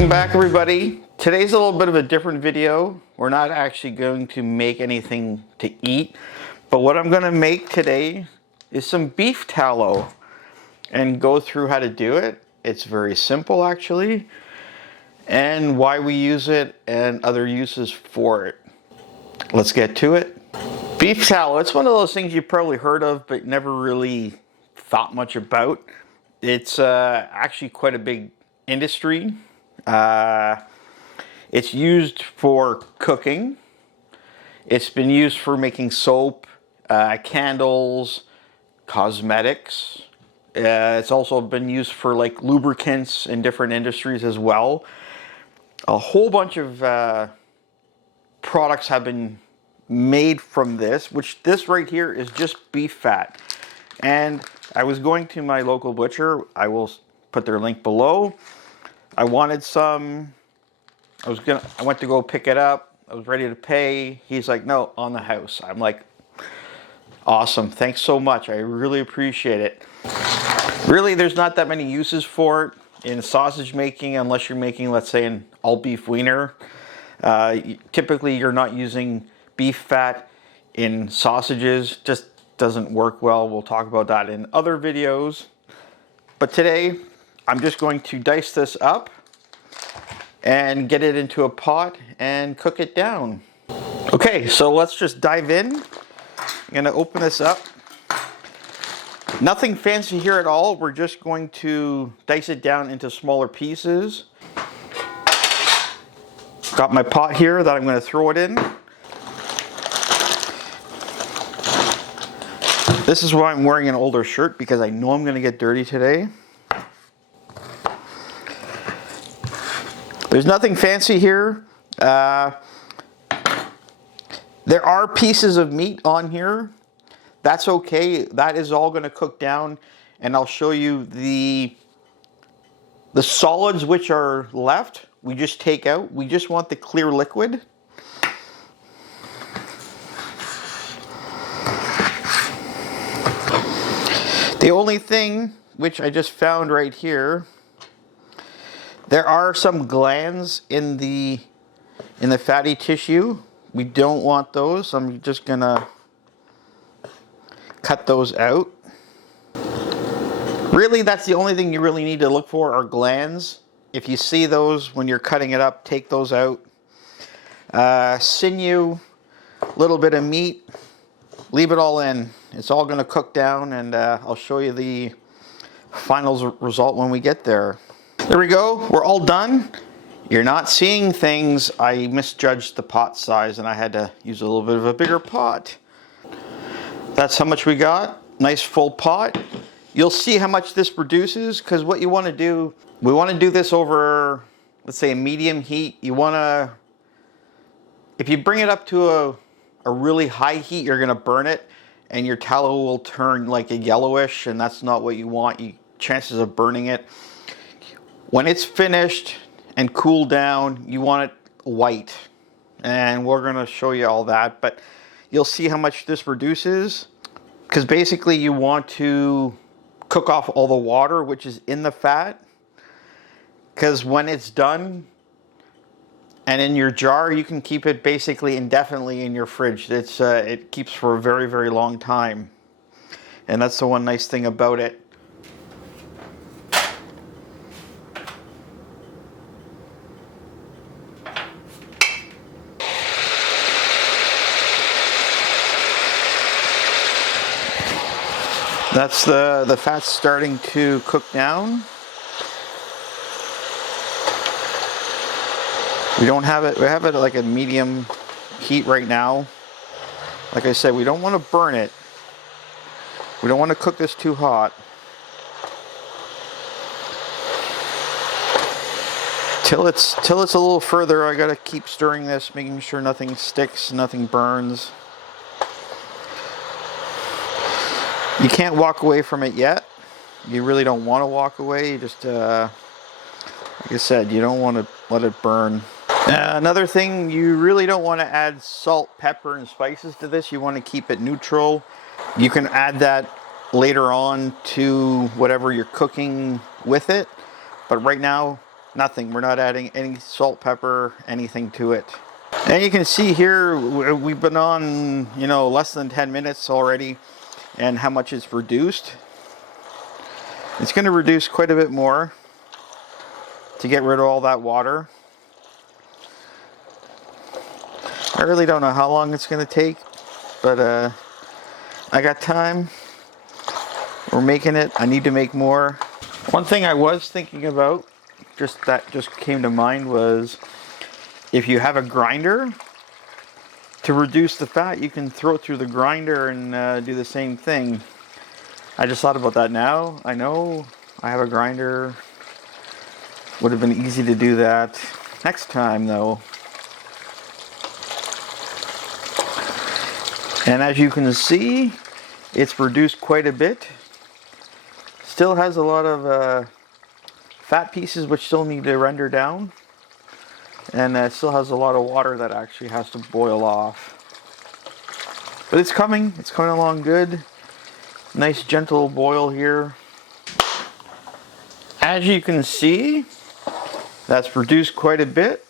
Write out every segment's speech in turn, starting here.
Welcome back, everybody. Today's a little bit of a different video. We're not actually going to make anything to eat, but what I'm going to make today is some beef tallow and go through how to do it. It's very simple actually, and why we use it and other uses for it. Let's get to it. Beef tallow, it's one of those things you've probably heard of but never really thought much about. It's actually quite a big industry. It's used for cooking. It's been used for making soap, candles, cosmetics. It's also been used for like lubricants in different industries as well. A whole bunch of products have been made from this, which this right here is just beef fat. And I was going to my local butcher. I will put their link below. I wanted some. I went to go pick it up. I was ready to pay. He's like, no, on the house. I'm like, awesome. Thanks so much. I really appreciate it. Really, there's not that many uses for it in sausage making, unless you're making, let's say, an all beef wiener. Typically, you're not using beef fat in sausages. Just doesn't work well. We'll talk about that in other videos. But today, I'm just going to dice this up and get it into a pot and cook it down. Okay, so let's just dive in. I'm gonna open this up. Nothing fancy here at all. We're just going to dice it down into smaller pieces. Got my pot here that I'm gonna throw it in. This is why I'm wearing an older shirt, because I know I'm gonna get dirty today. There's nothing fancy here. There are pieces of meat on here. That's okay. That is all going to cook down, and I'll show you the solids which are left. We just take out. We just want the clear liquid. The only thing which I just found right here, there are some glands in the fatty tissue. We don't want those. I'm just gonna cut those out. Really, that's the only thing you really need to look for are glands. If you see those when you're cutting it up, take those out. Sinew, a little bit of meat, leave it all in. It's all gonna cook down, and I'll show you the final result when we get there. There we go, we're all done. You're not seeing things. I misjudged the pot size and I had to use a little bit of a bigger pot. That's how much we got. Nice full pot. You'll see how much this produces, because what you want to do, we want to do this over, let's say, a medium heat. You want to, if you bring it up to a really high heat, you're going to burn it and your tallow will turn like a yellowish, and that's not what you want. Chances of burning it. When it's finished and cooled down, you want it white. And we're gonna show you all that, but you'll see how much this reduces, because basically you want to cook off all the water which is in the fat, because when it's done and in your jar, you can keep it basically indefinitely in your fridge. It keeps for a very, very long time. And that's the one nice thing about it. That's the fat's starting to cook down. We have it at like a medium heat right now. Like I said, we don't want to burn it. We don't want to cook this too hot. Till it's a little further, I gotta keep stirring this, making sure nothing sticks, nothing burns. You can't walk away from it yet. You really don't want to walk away. You just, like I said, you don't want to let it burn. Another thing, you really don't want to add salt, pepper, and spices to this. You want to keep it neutral. You can add that later on to whatever you're cooking with it. But right now, Nothing. We're not adding any salt, pepper, anything to it. And you can see here, we've been on, less than 10 minutes already, and how much it's reduced. It's going to reduce quite a bit more to get rid of all that water. I really don't know how long it's going to take, but I got time. We're making it. I need to make more. One thing I was thinking about, just came to mind, was if you have a grinder, to reduce the fat, you can throw it through the grinder and do the same thing. I just thought about that now. I know I have a grinder. Would have been easy to do that. Next time though. And as you can see, it's reduced quite a bit. Still has a lot of fat pieces which still need to render down. And it still has a lot of water that actually has to boil off. But it's coming along good. Nice gentle boil here. As you can see, that's reduced quite a bit.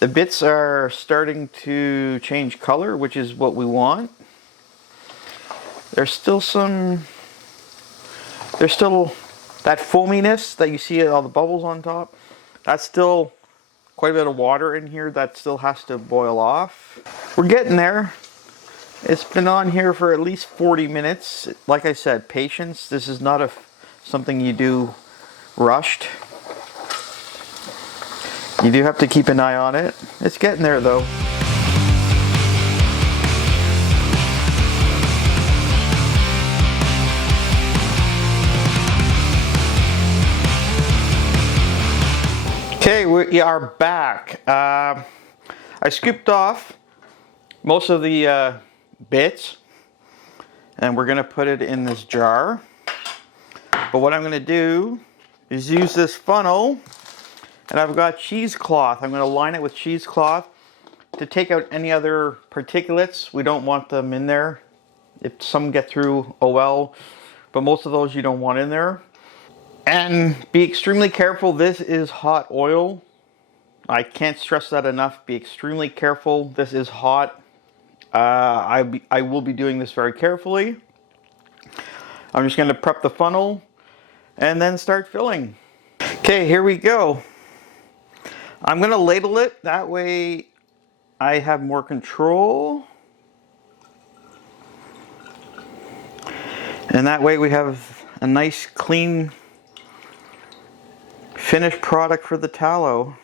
The bits are starting to change color, which is what we want. There's still that foaminess that you see, all the bubbles on top. That's still quite a bit of water in here that still has to boil off. We're getting there. It's been on here for at least 40 minutes. Like I said, patience. This is not something you do rushed. You do have to keep an eye on it. It's getting there though. Okay, we are back. I scooped off most of the bits, and we're gonna put it in this jar. But what I'm gonna do is use this funnel, and I've got cheesecloth. I'm gonna line it with cheesecloth to take out any other particulates. We don't want them in there. If some get through, oh well, but most of those you don't want in there. And be extremely careful. This is hot oil. I can't stress that enough. Be extremely careful. This is hot. I will be doing this very carefully. I'm just going to prep the funnel and then start filling. Okay, here we go. I'm going to ladle it. That way I have more control. And that way we have a nice clean finished product for the tallow.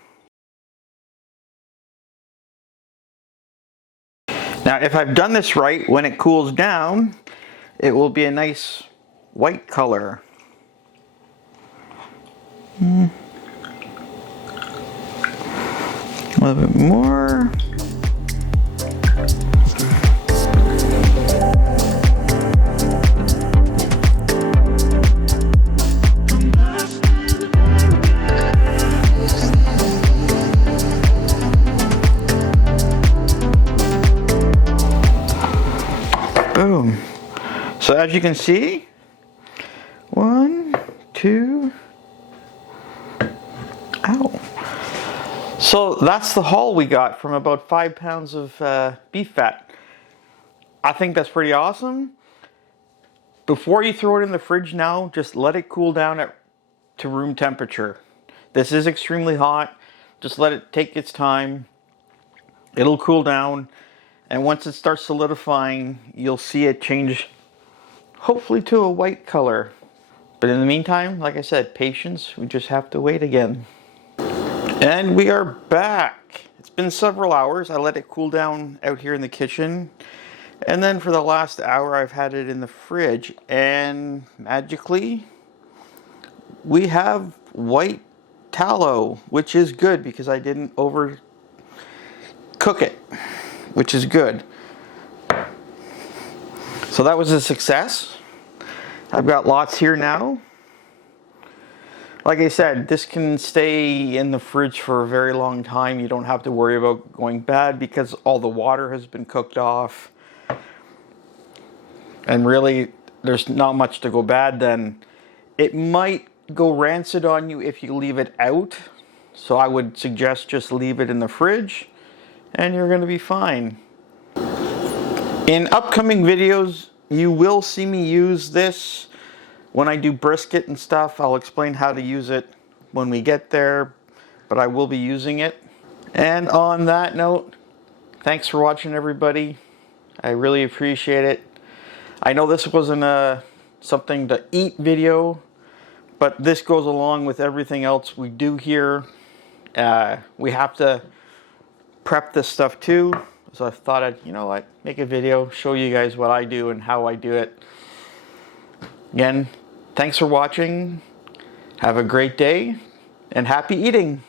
Now, if I've done this right, when it cools down, it will be a nice white color. A little bit more. Boom. So as you can see, 1, 2, ow. So that's the haul we got from about 5 pounds of beef fat. I think that's pretty awesome. Before you throw it in the fridge now, just let it cool down to room temperature. This is extremely hot. Just let it take its time. It'll cool down. And once it starts solidifying, you'll see it change, hopefully to a white color. But in the meantime, like I said, patience. We just have to wait again. And we are back. It's been several hours. I let it cool down out here in the kitchen. And then for the last hour, I've had it in the fridge. And magically, we have white tallow, which is good because I didn't overcook it, which is good. So that was a success. I've got lots here now. Like I said, this can stay in the fridge for a very long time. You don't have to worry about going bad because all the water has been cooked off. And really, there's not much to go bad then. It might go rancid on you if you leave it out. So I would suggest just leave it in the fridge and you're going to be fine. In upcoming videos, you will see me use this when I do brisket and stuff. I'll explain how to use it when we get there, but I will be using it. And on that note, thanks for watching, everybody. I really appreciate it. I know this wasn't a something to eat video, but this goes along with everything else we do here. We have to prep this stuff too, so I thought I'd, you know what, make a video, show you guys what I do and how I do it. Again, thanks for watching. Have a great day and happy eating.